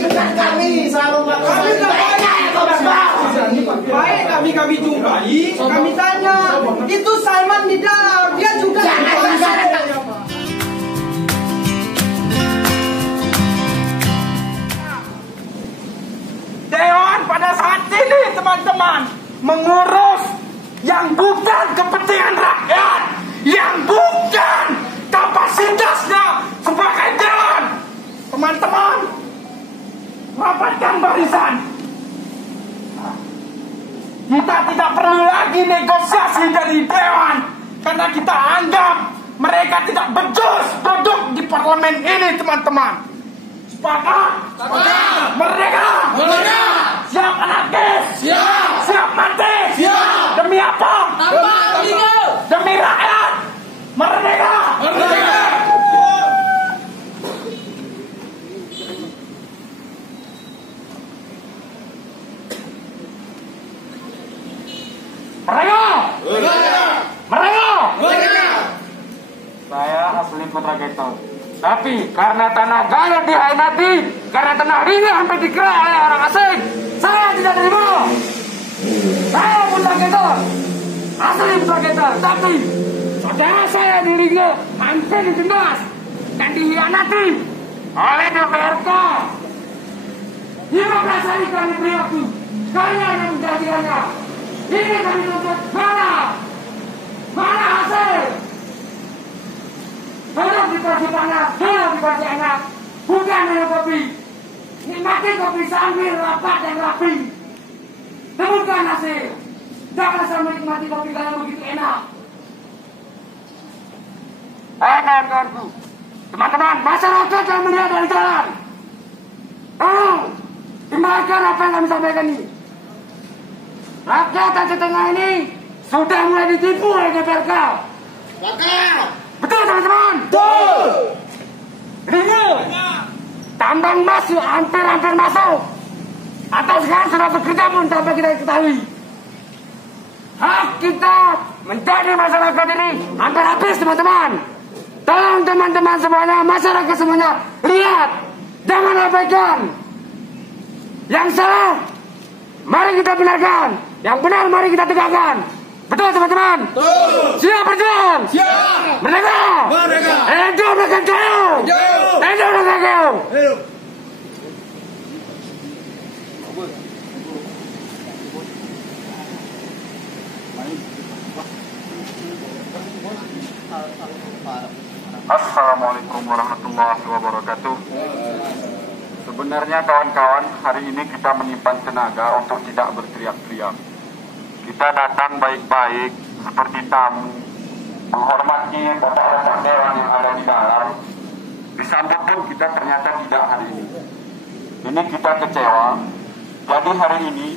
bukan kami selalu baik kami jumpai, kami tanya, itu Salman di dalam, dia juga Dewan pada saat ini teman-teman mengurus yang bukan kepentingan rakyat, yang bukan kapasitasnya sebagai dewan. Teman-teman, rapatkan barisan. Kita tidak perlu lagi negosiasi dari dewan karena kita anggap mereka tidak becus duduk di parlemen ini, teman-teman. Sepakat? Merdeka! Siap anarkis? Siap mati? Demi apa? Demi rakyat! Merdeka! Saya asli Putra Geto. Tapi karena tanah Gayo dihianati, karena tanah ini hampir dikerai oleh orang asing, saya tidak terima. Saya Putra Geto, asli Putra Geto. Tapi saudara saya di Linggo hampir ditindas dan dihianati oleh DPRK. 15 hari kami beri waktu, kalian yang menjadikannya. Ini kami tuntut mana hasil? Hidup dikasih panas, hidup dikasih enak, bukan minum kopi. Nikmati kopi sambil rapat dan rapi. Temukan hasil. Jangan sampai menikmati kopi kalau begitu enak. Kawan-kawanku, teman-teman, masyarakat yang melihat dari jalan. Dengarkan apa yang kami sampaikan ini. Rakyat Aceh Tengah ini sudah mulai ditipu oleh DPRK. Betul teman-teman? Betul. Ini tambang emas hampir masuk. Atau sekarang sudah bekerja pun tanpa kita ketahui. Hak kita menjadi masyarakat ini hampir habis, teman-teman. Tolong teman-teman semuanya, masyarakat semuanya, lihat, jangan abaikan. Yang salah, mari kita benarkan. Yang benar, mari kita tegakkan. Betul teman-teman? Siap berjuang? Siap. Merdeka? Merdeka. Hidup dengan jaya. Hidup dengan jaya. Assalamualaikum warahmatullahi wabarakatuh. Sebenarnya kawan-kawan, hari ini kita menyimpan tenaga untuk tidak berteriak-teriak. Kita datang baik-baik seperti tamu, menghormati bapak-bapak dewan yang ada di dalam. Disambut pun kita ternyata tidak hari ini. Ini kita kecewa. Jadi hari ini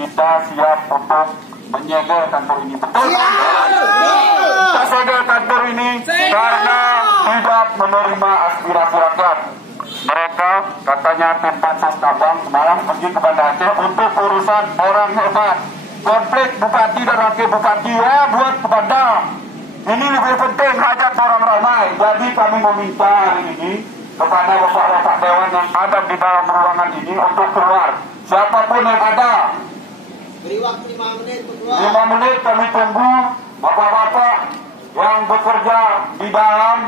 kita siap untuk menyegel kantor ini. Betul? Kita segel kantor ini karena tidak menerima aspirasi rakyat. Mereka katanya tempat sastabang semalam pergi ke Banda Aceh untuk urusan orang hebat. Konflik bupati dan wakil bupati ya buat ke Banda. Ini lebih penting hajat orang ramai. Jadi kami meminta hari ini kepada bapak-bapak dewan yang ada di dalam ruangan ini untuk keluar. Siapapun yang ada. Beri waktu 5 menit untuk keluar. 5 menit kami tunggu bapak-bapak yang bekerja di dalam.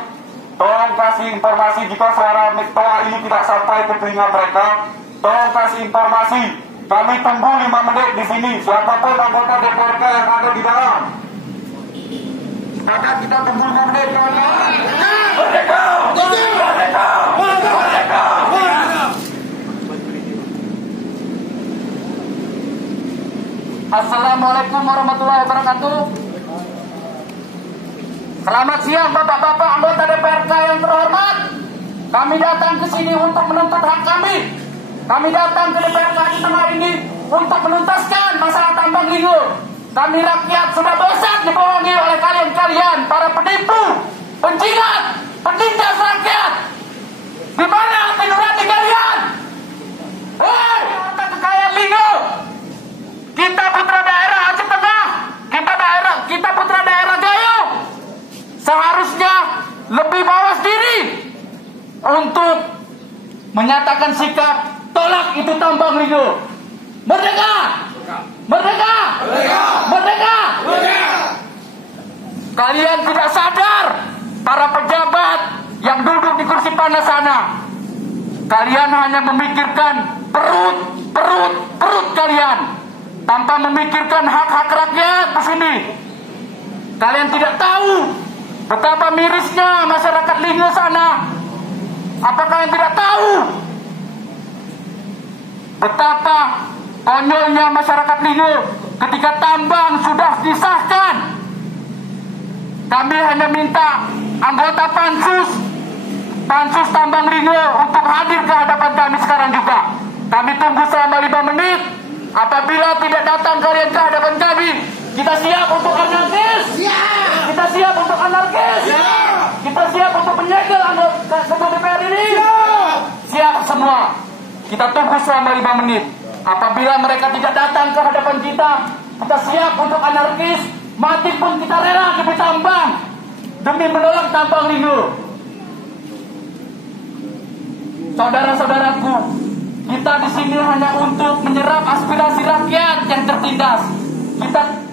Tolong kasih informasi jika suara toa ini tidak sampai ke telinga mereka. Tolong kasih informasi. Kami tunggu 5 menit di sini. Siapapun anggota DPRK yang ada di dalam. Maka kita tunggu 5 menit, kawan-kawan. Merdeka! Merdeka! Merdeka! Assalamualaikum warahmatullahi wabarakatuh. Selamat siang bapak-bapak anggota DPRK yang terhormat. Kami datang ke sini untuk menuntut hak kami. Kami datang ke DPRK di tengah ini untuk menuntaskan masalah tambang Linggo. Kami rakyat sudah bosan dibohongi oleh kalian-kalian, para penipu, penjilat, penindas rakyat. Di mana hati nurani kalian? Hei, harta kekayaan Linggo. Kita putra daerah Aceh Tengah, kita putra daerah Gayo. Seharusnya lebih mawas diri untuk menyatakan sikap tolak itu tambang ligo. Merdeka! Merdeka! Merdeka! Merdeka! Merdeka! Kalian tidak sadar, para pejabat yang duduk di kursi panas sana. Kalian hanya memikirkan perut kalian, tanpa memikirkan hak-hak rakyat di sini. Kalian tidak tahu betapa mirisnya masyarakat Lingo sana. Apa kalian tidak tahu betapa konyolnya masyarakat Lingo ketika tambang sudah disahkan? Kami hanya minta anggota Pansus Tambang Lingo untuk hadir ke hadapan kami sekarang juga. Kami tunggu selama 5 menit. Apabila tidak datang kalian ke hadapan kami, kita siap untuk anarkis. Kita siap untuk anarkis. Kita siap untuk menyegel anggota Ketua DPR ini. Siap semua. Kita tunggu selama 5 menit. Apabila mereka tidak datang ke hadapan kita siap untuk anarkis. Mati pun kita rela di tambang demi menolak tambang Lingo. Saudara-saudaraku, kita di sini hanya untuk menyerap aspirasi rakyat yang tertindas.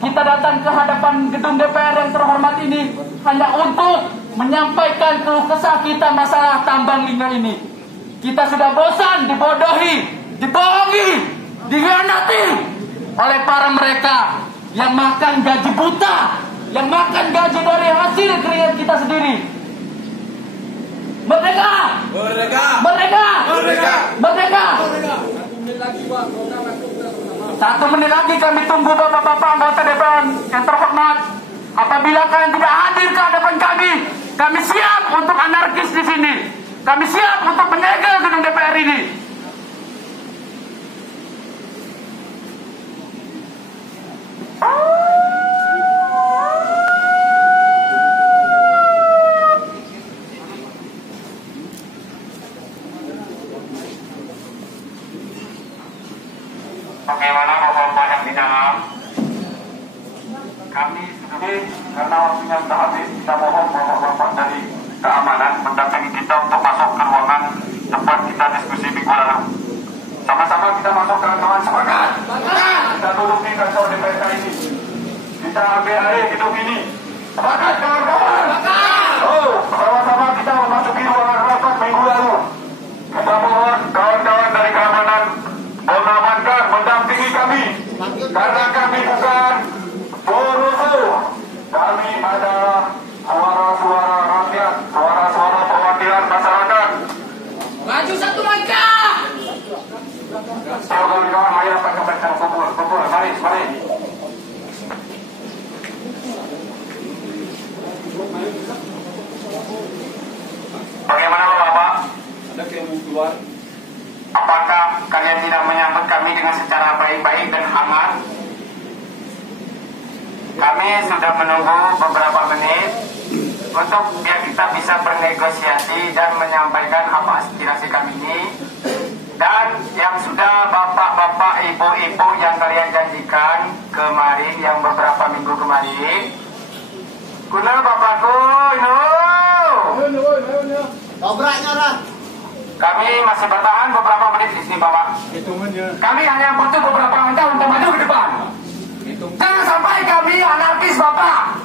Kita datang ke hadapan gedung DPR yang terhormat ini hanya untuk menyampaikan keluh kesah kita masalah tambang Lingo ini. Kita sudah bosan dibodohi, dibohongi, dikhianati oleh para mereka yang makan gaji buta, yang makan gaji dari hasil keringat kita sendiri. Merdeka! Merdeka! Merdeka! Merdeka! Merdeka! 1 menit lagi kami tunggu bapak-bapak anggota DPR yang terhormat. Apabila kalian tidak hadir ke hadapan kami siap untuk anarkis di sini. Kami siap untuk menyegel gedung DPR ini. Bagaimana bapak-bapak yang di dalam? Kami sudah karena waktunya sudah habis, kita mohon bapak-bapak dari keamanan mendampingi kita untuk masuk ke ruangan tempat kita diskusi minggu lalu. Sama-sama kita masuk ke kawan sepakat. Kita duduk di kantor DPR ini. Kita ambil alih gedung ini. Sepakat kawan-kawan. Oh, sama-sama kita memasuki ruangan rapat minggu lalu. Kita mohon kawan-kawan dari keamanan mengamankan, mendampingi kami. Karena kami bukan buruh. Kami adalah suara-suara rakyat, suara-suara perwakilan masyarakat. Maju 1 langkah. Kawan-kawan, mari kita kumpul. Mari. Bagaimana Bapak? Ada yang mau keluar? Apakah kalian tidak menyambut kami dengan secara baik-baik dan hangat? Kami sudah menunggu beberapa menit untuk biar kita bisa bernegosiasi dan menyampaikan apa aspirasi kami ini. Dan yang sudah bapak-bapak, ibu-ibu yang kalian janjikan kemarin, yang beberapa minggu kemarin. Kuna bapakku, Dobraknya lah. Kami masih bertahan beberapa menit di sini, Bapak. Kami hanya butuh beberapa langkah untuk maju ke depan. Jangan sampai kami anarkis, Bapak.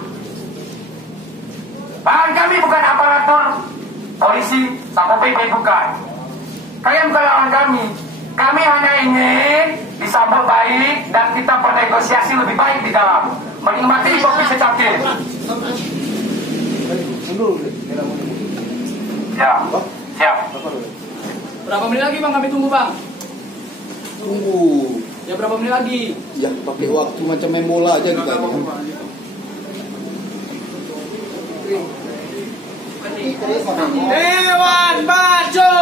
Bahkan kami bukan aparatur polisi, Satpol PP bukan. Kalian bukan lawan kami. Kami hanya ingin disambut baik dan kita bernegosiasi lebih baik di dalam. Menikmati kopi secangkir. Ya, siap. Berapa menit lagi Bang kami tunggu Bang? Tunggu. Ya berapa menit lagi? Ya pakai waktu macam main bola aja kita. Dewan Maju!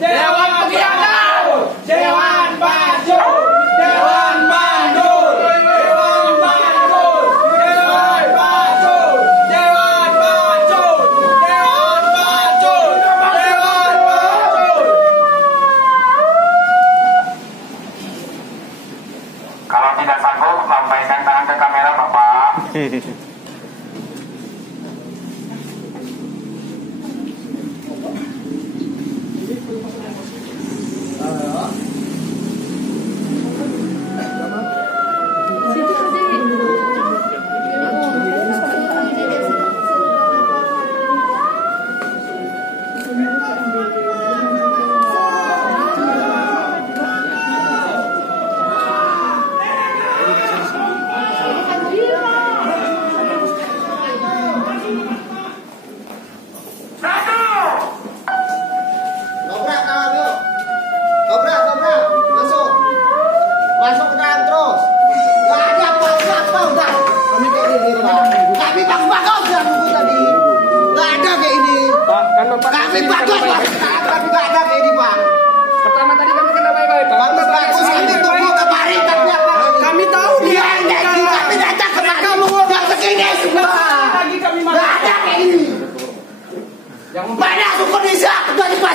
Dewan Pengkhianat! Dewan Maju! Dewan Maju! Dewan Maju! Dewan Maju! Dewan Maju! Dewan Maju! Dewan Maju! Kalau tidak sanggup, lambaikan tangan ke kamera, Bapak.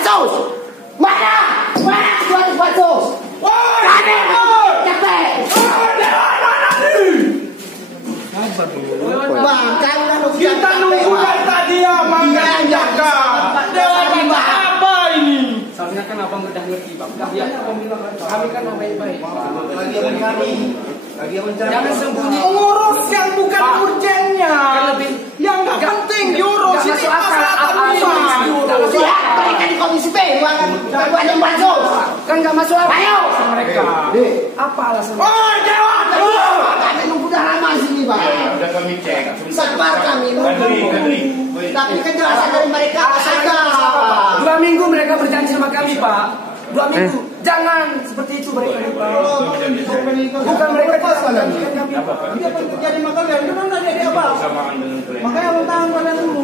pansus? Mana 200 pansus? Kami capek. Kita nunggu dari tadi ya, makanya jaga. Dewan apa ini? Soalnya kan abang udah ngerti bang. Kami kan baik-baik. Lagi mencari. Jangan sembunyi. Ngurus yang bukan urgennya. Yang nggak penting diurus. Ini masalah administrasi. Mereka di komisi B ruangan yang pansus. Kan nggak masuk akal. Ayo Mereka. Apa alasannya? Oh, jawab. Kami nunggu udah lama sini, Pak. Udah kami cek. Sabar kami nunggu. Tapi kejelasan dari mereka saja. 2 minggu mereka berjanji sama kami, Pak. 2 minggu. Jangan seperti itu mereka. Bukan mereka janjikan kami. Ini apa yang terjadi sama kalian? Itu kan ada di awal. Makanya abang tahan pada dulu.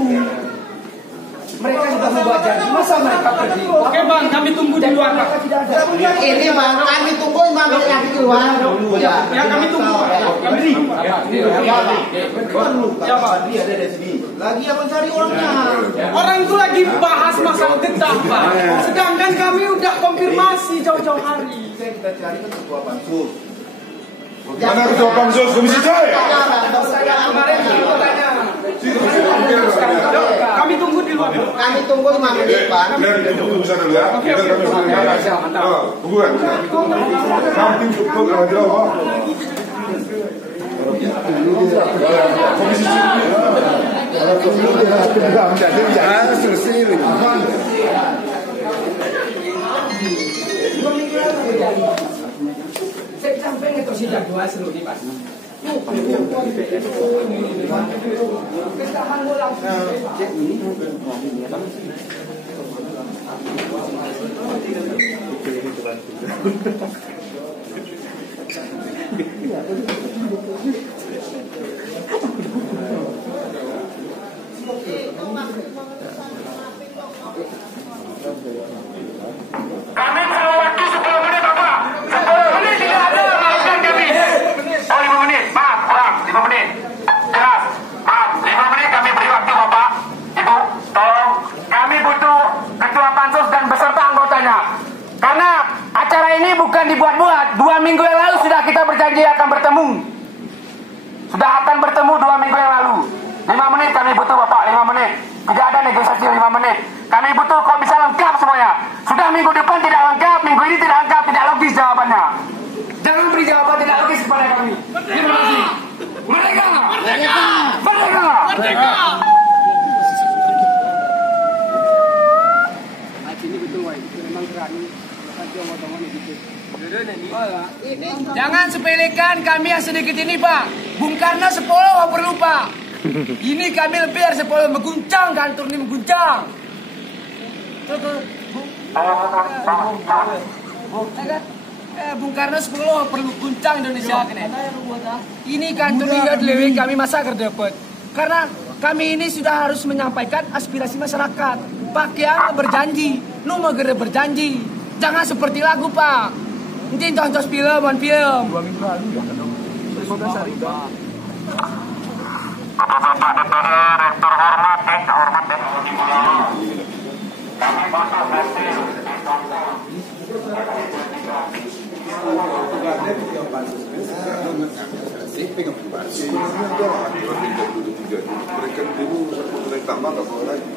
Mereka sudah membuat janji. Masa mereka pergi? Oke bang, kami tunggu di luar. Mereka tidak ada. Ini Bang, kami tunggu Imam lagi di luar. Ya kami tunggu. Kami Ya Pak, dia ada di sini. Lagi yang mencari orangnya. orang itu lagi bahas masalah dendam, Pak. Sedangkan kami udah konfirmasi jauh-jauh hari. Kita cari kan ketua pansus. Mana ketua pansus komisi C? Kemarin kami tunggu di luar. Kami tunggu 5 menit, Pak. Kita tunggu di sana dulu ya. Kita kami tunggu kan. Kami tunggu kalau jauh Pak. Komisi C. Kalau tunggu jangan selesai. Sampai ngetok si jagoan seluruh pas. Kami perlu waktu 10 menit Bapak. 10 menit tidak ada, maafkan kami. Oh 5 menit, maaf kurang 5 menit. Jelas, maaf 5 menit kami beri waktu Bapak. Ibu, tolong kami butuh ketua pansus dan beserta anggotanya. Karena acara ini bukan dibuat-buat. 2 minggu yang lalu sudah kita berjanji akan bertemu. Sudah akan bertemu 2 minggu yang lalu. 5 menit kami butuh Bapak, 5 menit. Tidak ada negosiasi 5 menit. Kami butuh kok bisa lengkap semuanya. Sudah minggu depan tidak lengkap, minggu ini tidak lengkap, tidak logis jawabannya. Jangan beri jawaban tidak logis kepada kami. Terima kasih. Merdeka! Merdeka! Merdeka! Merdeka! Jangan sepelekan kami yang sedikit ini, Pak. Bung Karno 10 perlu, Pak. Ini kami lebih dari 10 mengguncang kantor ini mengguncang. Bung Karno 10 perlu guncang Indonesia kene. Ini kantor ini kami masa dapat. Karena kami ini sudah harus menyampaikan aspirasi masyarakat. Pak yang berjanji, nu magere berjanji. Jangan seperti lagu, Pak. Nanti tonton film. 2 minggu lalu ya. 15 hari, Pak. Bapak DPR yang terhormat, hormat deh. Kami butuh hasil. Mereka dulu naik tambah nggak boleh lagi.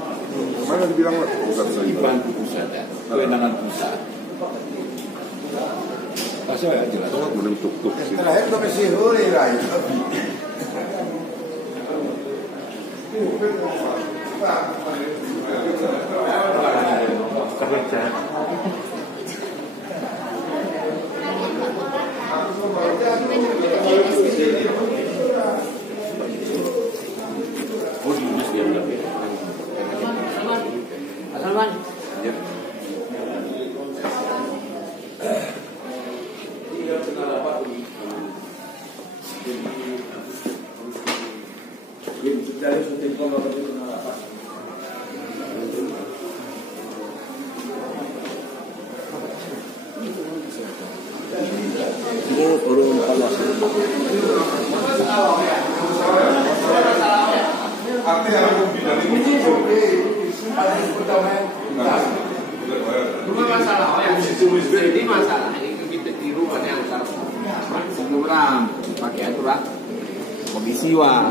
Mana dibilang lah pusat saya. Bantu pusat ya, kewenangan pusat. Pasal ya jelas. Kalau belum tuk-tuk sih. Terakhir komisi huri lah. Oh di Indonesia dia bilang. Salman. Ya. Artinya aku bilang ini Jadi masalah ini kita tiru yang program pakai aturan komisi ya.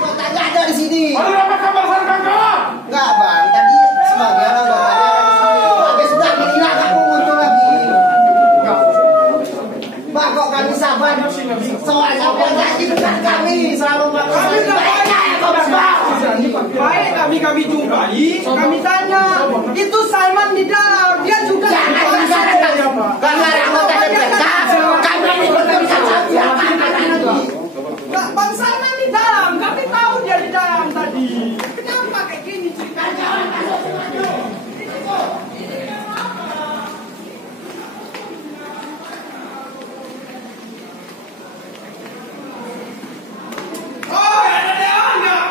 Kok tak ada di sini? Apa kabar Sarkangga? Enggak, Bang. Tadi sebagai anggota habis sudah hilang aku muncul lagi. Bang, kok kami sabar? Soalnya janji dengan kami selalu Kami baik kami jumpai, kami tanya, itu Salman di dalam, dia juga Bang Salman di dalam, kami tahu dia di dalam tadi. Kenapa kayak gini ceritanya? Oh, ada dia enggak?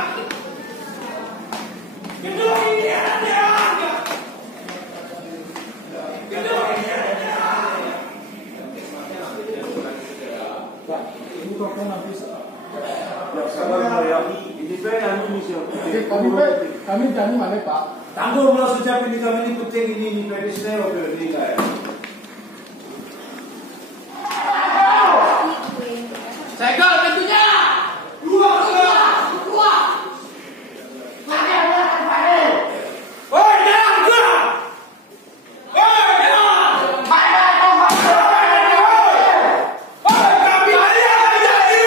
Gedung ini ada dia enggak? Gedung ini ada dia enggak? Kami dari mana Pak? Tangguh mula sejak ini kami ini kucing ini tradisional oke ini guys. Segel tentunya. Dua. Oi, jangan gerak. Oi, jangan. Oi, kami ada jadi.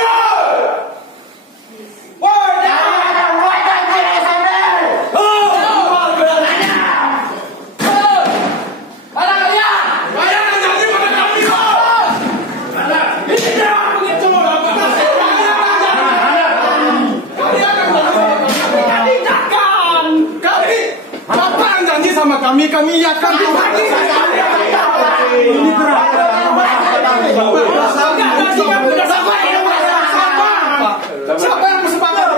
Oi, jangan. Mana kalian? Bayangkan jadi pada kami. Ini dia begitu. Sama kami yakan siapa yang bersepakat?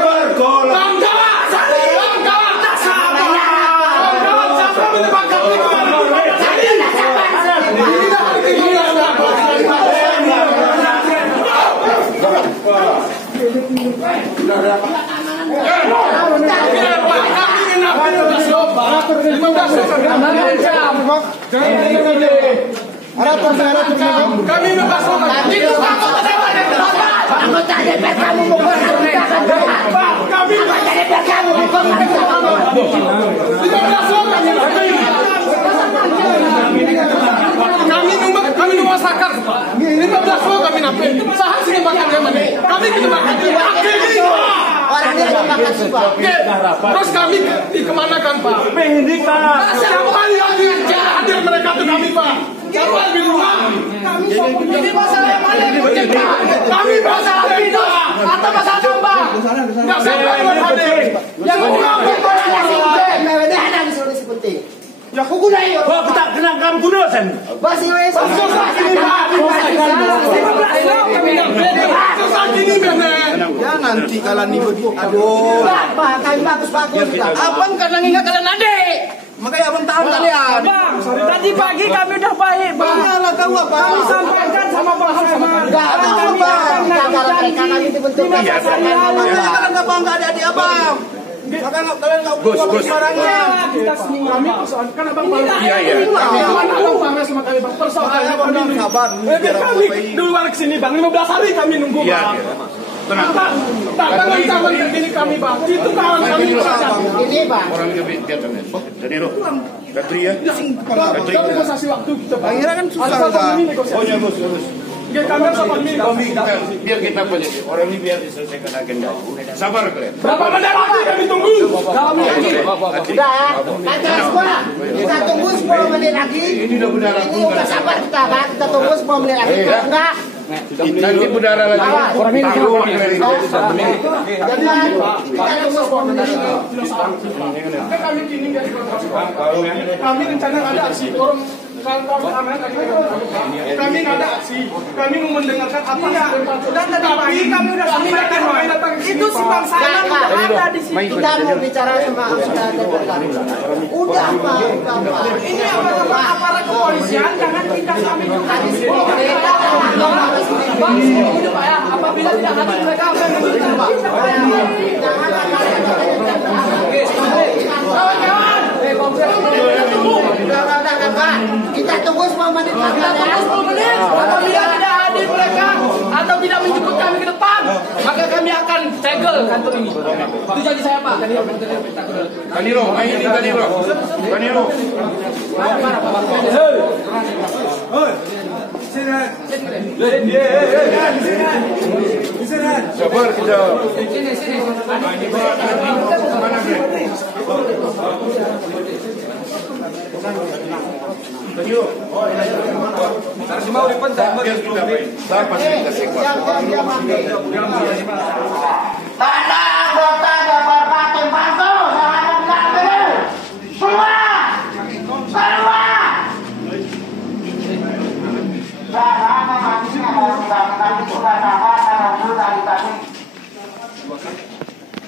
Kami membahas itu anggota DPR kamu kami nuasakan 15 lo kami nampil sahas ini makan kami kita makan orangnya makan sih, Pak. terus kami dikemanakan Pak? Pendidik Pak. Siapa yang hadir mereka tuh kami Pak? Siapa di rumah? Ini masalah yang mana yang Pak? Kami masalah kita atau masalah Bang? Nggak siapa yang hadir? Yang kurang itu yang Ada di solusi penting. ya aku guna ya. Wah, kita kena kamu guna sen. Masih ini Ya nanti kalian nih begitu. Aduh. Pak, kami bagus-bagus. Abang karena nggak kalian adik. Makanya abang tahu kalian. Bang, tadi pagi kami udah baik, Bang. Iyalah tahu apa? Kami sampaikan sama Bang Salman. Enggak tahu, Bang. Cara mereka kami dibentuk. Kalian nggak bangga adik-adik abang. Maka kalian nggak buat barangnya. Kita sendiri kami persoalan kan Abang Bang. Iya. Abang pamer sama kami Bang. Persoalannya kami sabar. kami di luar kesini Bang. 15 hari kami nunggu Bang. Tenang. Tangan begini kami Bang. Itu kawan kami Ini, Bang. Orang lebih dia kan. Jadi roh. Katri ya. Kalau negosiasi waktu kita Bang. Akhirnya kan susah, Bang. Oh ya bos. Ya kami sama ini. Biar kita banyak. Orang ini biar diselesaikan agenda. Sabar kalian. Berapa menit lagi kami tunggu? Kami lagi. Udah, nanti semua. Kita tunggu 10 menit lagi. Ini udah benar. Ini udah sabar kita, Bang. Kita tunggu 10 menit lagi. Kalau enggak, Nanti udara lagi. Orang ini tahu. jangan kita tunggu 10 menit lagi. Kami kini dari kami rencana ada aksi orang Kami nggak ada aksi, kami mau mendengarkan apa yang Tapi kami udah sampaikan itu simpang sana udah ada di sini. Kita mau bicara sama anggota DPR. Udah Pak. Ini aparat kepolisian jangan tindak kami Tadi sebelum Bang, ini Pak ya, apabila tidak hadir mereka akan menunjukkan Pak. jangan kita tunggu 10 menit lagi. Kita tunggu 10 menit. Apabila tidak hadir mereka atau tidak menjemput kami ke depan, maka kami akan segel kantor ini. Itu janji saya Pak. Danilo, main ini Danilo. Danilo. Sabar kita. Mau dipentas Tanda anggota DPR Patim Pantul, silakan diambil. Semua jangan memasuki undang-undang itu sudah menunggu dari tadi.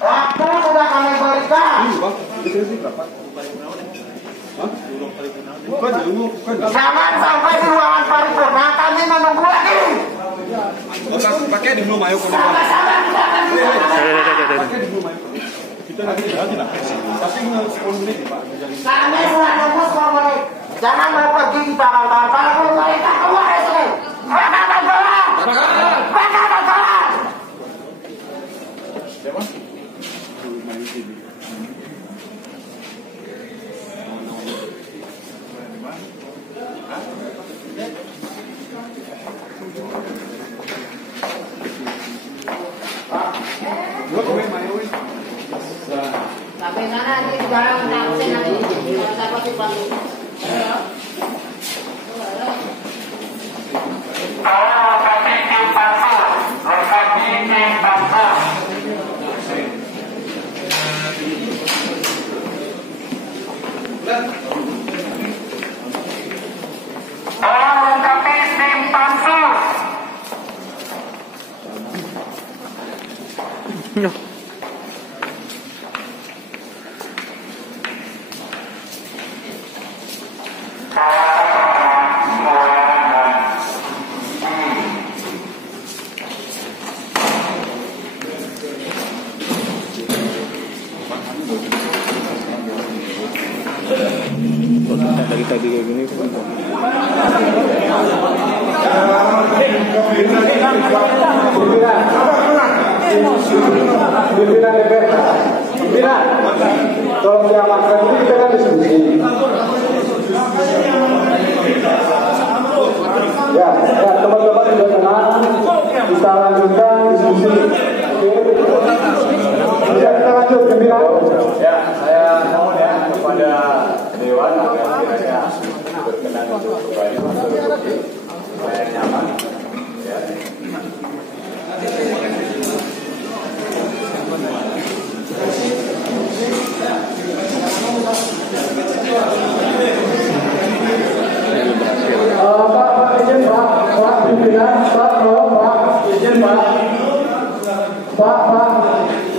Waktu sudah kami berikan. Jangan sampai di ruangan paripurna kami menunggu lagi. Pakai di belum ayo Sama-sama kita akan kita nanti tapi 10 menit Pak. kami sudah nunggu 10 menit. Jangan mau pergi di tangan-tangan. Kalau belum mereka keluar dari sini. Bakar tenggelam. Bakar tenggelam. Tapi nanti sekarang nanti siapa sih Bang? Dari tadi kayak gini Pimpinan DPR, pimpinan, tolong diamankan ini kita kan diskusi. Ya, teman-teman sudah tenang, kita lanjutkan diskusi. Ya, kita lanjut pimpinan. Ya, saya mohon ya kepada Dewan agar kiranya berkenan untuk kembali masuk supaya nyaman. Ya. Pak, izin Pak, pimpinan, Pak, tolong Pak, izin Pak,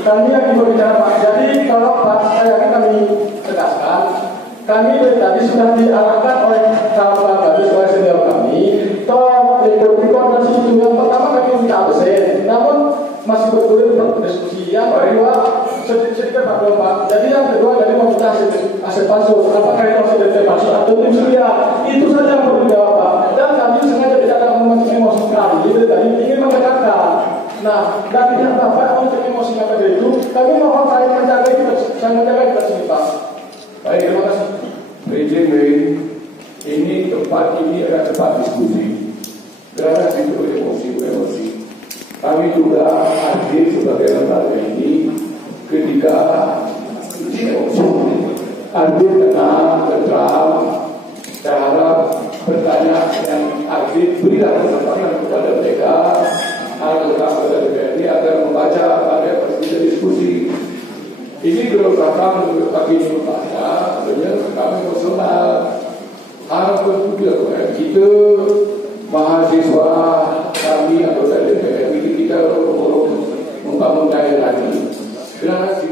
kami yang berbicara Pak. Jadi kalau Pak, saya kami tegaskan, kami dari tadi sudah diarahkan oleh Bapak Gadis oleh senior kami, toh ikut koordinasi itu yang pertama kami minta absen, namun masih bergulir berdiskusi. Yang kedua sedikit Pak. Jadi yang kedua dari meminta aset pansus, apakah itu aset dari pansus atau tim surya, itu saja yang perlu dijawab Pak. Dan kami sengaja tidak akan memasuki emosi kami, jadi tadi ingin mengatakan. Nah, dan tidak Bapak untuk emosi kami itu, kami mohon saya menjaga kita sini Pak. Baik, terima kasih. Izin, ini tempat ini adalah tempat diskusi. Jangan itu emosi. Kami juga hadir sebagai lembaga ini ketika hadir tenang, tentram. Saya harap bertanya yang hadir berilah kesempatan kepada mereka anggota DPR ini agar membaca pada persisnya diskusi. Ini berusaha menurut kami bertanya, benar kami personal. Apa juga kita mahasiswa kami anggota DPR kita membangun daya lagi. Terima kasih.